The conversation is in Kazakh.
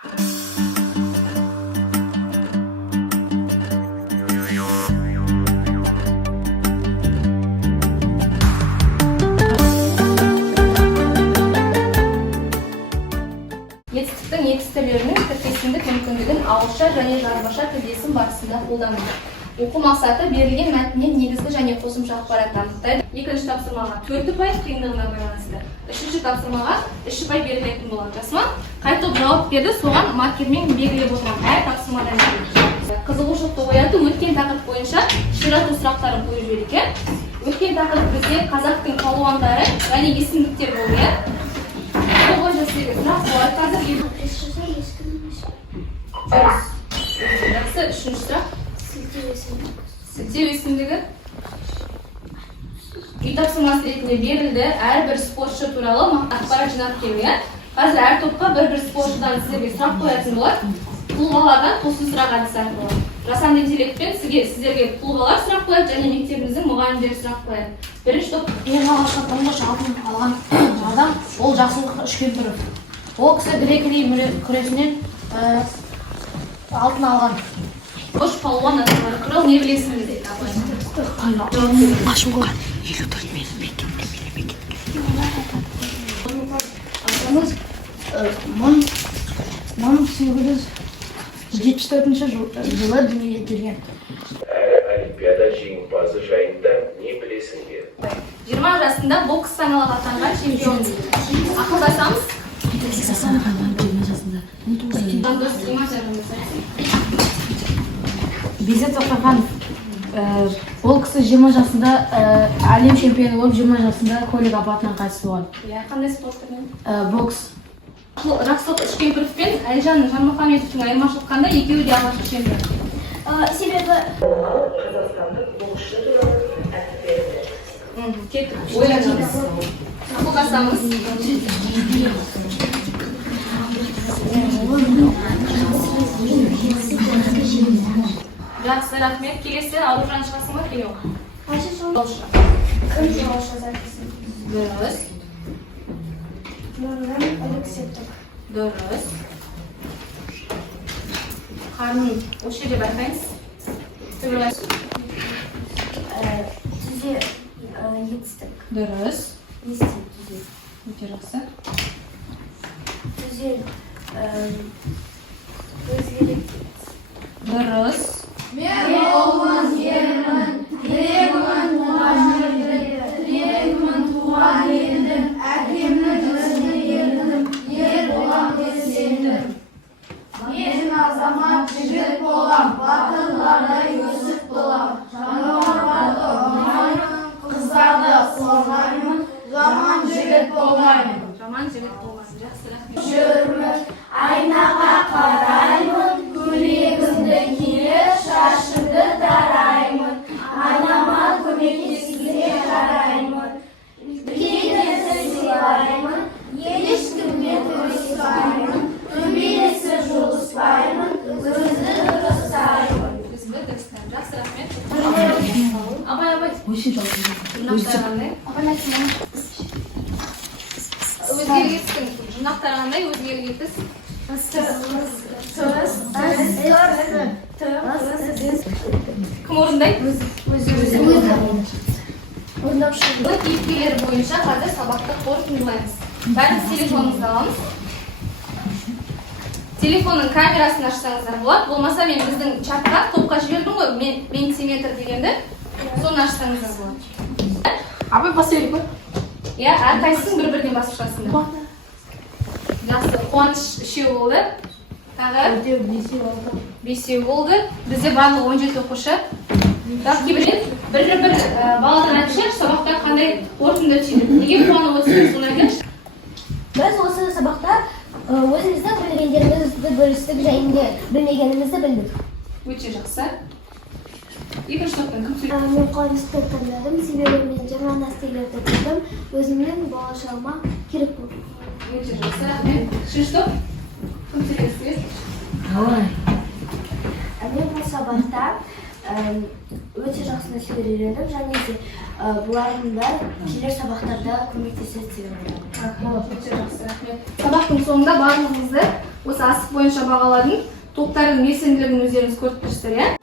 Етістіктің негізгі түрлерінің тіркесімдік мүмкіндігін ауызша және жазбаша тілдесім барысында қолдану. Оқу мақсаты берілген мәтіннен негізгі және қосымша ақпаратты анықтайды. Екінші тапсырмаға 4 ұпай қиындығына байланысты. Үшінші тапсырмаға 3 ұпай берілетін болады. Жасман қай топ жауап берді, соған маркермен белгілеп отырған әр тапсырмадан кейін. Қызығушылықты ояту өткен тақырып бойынша ширату сұрақтарын қойып жіберген. Өткен тақырып бізде қазақтың палуандары және есімдіктер болды. Бұл бойынша сіздерге сұрақ болады. Қазір жақсы, үшінші сұрақ. Сілтеу есімдігі үй тапсырмасы ретінде берілді. Әрбір спортшы туралы ақпарат жинап келген. Қазір әр топқа бір-бір спортшыдан сіздерге сұрақ қоятын болады. Тұлғалардан тосын сұрақ әдісі арқылы. Жасанды интеллектпен сіздерге тұлғалар сұрақ қояды және мектебіміздің мұғалімдері сұрақ қояды. Бірінші топ ең алғашқы тұңғыш алтын алған адам ол Жақсылық Үшкемпіров. Ол кісі грек-рим күресінен алтын алған. Қош палуан адамдары туралы не білесіңіз дейді абай. Ашуға 1874 жылы дүниеге келген. Олимпиада жеңімпазы жайында не білесіңдер? 20 жасында бокс саналып атанған чемпион дейді. Ақылдасамыз? Бейзат Тоқтарханов. Ол кісі 20 жасында әлем чемпионы болып, 20 жасында көлік апатынан қайтыс болған. Қандай спортпен? Бокс. Жақсылық Үшкемпіров пен Әлжан Жармұхамедовтың айырмашылығы қандай? Екеуі де алғашқы чемпион. Себебі Қазақстандық боксшы туралы айтып беріңіз. Тек ойланамыз. Ақылдасамыз. Жақсы, рахмет. Келесі Аружан шығасың ба, келе оға? қайшы сол Жолшы. жолшы записын. Дұрыс. Нұрынан Алексептік. Дұрыс. Қарның осы жерде байқаймыз. Түзе етістік. Дұрыс. Естен түзе. Өте жақсы. Түзе өзгерек. Дұрыс. Мен олмын ермін, тірегімін тірегімін туған елдің, әкемнің ізіне ердім, ер болам деп сендім. Мен азамат жігіт болам, батырлардай өсіп болам, жануарларды ұнаймын, қыздарды қорғаймын, жаман жігіт болмаймын. Жаман жігіт болмасын. Жақсы, рахмет. Жүрмін, айнаға қараймын, көйлегімді киіп, шашымды тараймын, анама көмектесуге жараймын, кейдесі сыйлаймын, ешкіммен көріспаймын, төбелесіп жұлыспаймын, өзімді дұрыстаймын. Өзімді дұрыстаймын. Жақсы, рахмет. Абай. Жұрнақтар қандай? Өзгергеттің жұрнақтар қандай? Өзгергеттіз? Кім орындайды? Бұл кейіпкерлер бойынша қазір сабақты қорытындылаймыз. Бәріміз телефонымызды аламыз. Телефонның камерасын ашсаңыздар болады. Болмаса мен біздің чатқа топқа жібердім ғой, ментиметр дегенді. Соны ашсаңыздар болады. Абай басып еді. Иә, әрқайсысын бір-бірден басып шығасыңдар. Жақсы, Қуаныш 3 болды. Тағы 5 болды. Бізде барлығы 17 оқушы. Кейбірден бір баладан айтшы, сабақта қандай қорытынды түйді. Неге қуанып отырсың, соны айтыңызшы. Біз осы сабақта өзіміздің білгендерімізді бөлістік жайында білмегенімізді білдік. Өте жақсы. Екінші топтан кім сөйлейді? Мен Қуанышты таңдадым, себебі мен жаңа нәрселерді білдім, өзімнің болашағыма керек болды. Өте жақсы, рахмет. Үшінші топ кім сөйлейді? Мен бұл сабақта өте жақсы нәрселер үйрендім, және де бұлардың бәрі келер сабақтарда көмектеседі деп ойлаймын. Өте жақсы, рахмет. Сабақтың соңында барлығымызды осы асық бойынша бағаладың топтардың белсенділігін өздеріңіз көріп тұрсыздар, иә?